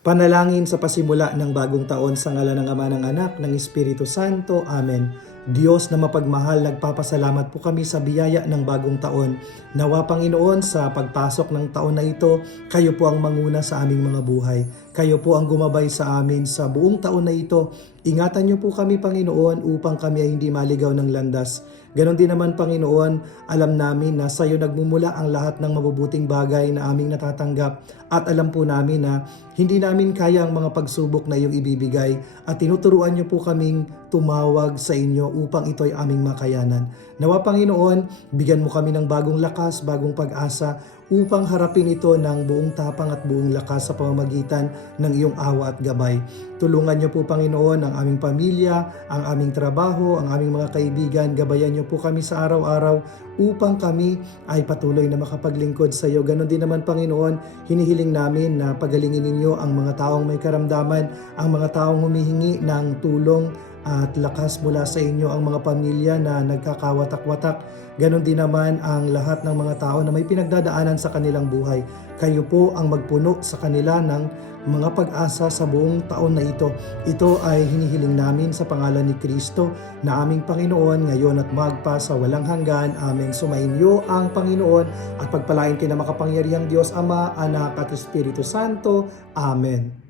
Panalangin sa pasimula ng bagong taon sa ngalan ng Ama ng Anak ng Espiritu Santo. Amen. Diyos na mapagmahal, nagpapasalamat po kami sa biyaya ng bagong taon. Nawa Panginoon, sa pagpasok ng taon na ito, kayo po ang manguna sa aming mga buhay. Kayo po ang gumabay sa amin sa buong taon na ito. Ingatan niyo po kami, Panginoon, upang kami ay hindi maligaw ng landas. Ganon din naman, Panginoon, alam namin na sa iyo nagmumula ang lahat ng mabubuting bagay na aming natatanggap, at alam po namin na hindi namin kaya ang mga pagsubok na iyong ibibigay, at tinuturuan niyo po kaming tumawag sa inyo upang ito ay aming makayanan. Nawa, Panginoon, bigyan mo kami ng bagong lakas, bagong pag-asa upang harapin ito ng buong tapang at buong lakas sa pamamagitan ng iyong awa at gabay. Tulungan niyo po, Panginoon, ang aming pamilya, ang aming trabaho, ang aming mga kaibigan. Gabayan niyo po kami sa araw-araw upang kami ay patuloy na makapaglingkod sa iyo. Ganon din naman, Panginoon, hinihiling namin na pagalingin ninyo ang mga taong may karamdaman, ang mga taong humihingi ng tulong at lakas mula sa inyo, ang mga pamilya na nagkakawatak-watak. Ganon din naman ang lahat ng mga tao na may pinagdadaanan sa kanilang buhay. Kayo po ang magpuno sa kanila ng mga pag-asa sa buong taon na ito. Ito ay hinihiling namin sa pangalan ni Kristo na aming Panginoon, ngayon at magpa sa walang hanggan. Amen. Sumainyo ang Panginoon at pagpalain kayo ng makapangyarihang Diyos Ama, Anak at Espiritu Santo. Amen.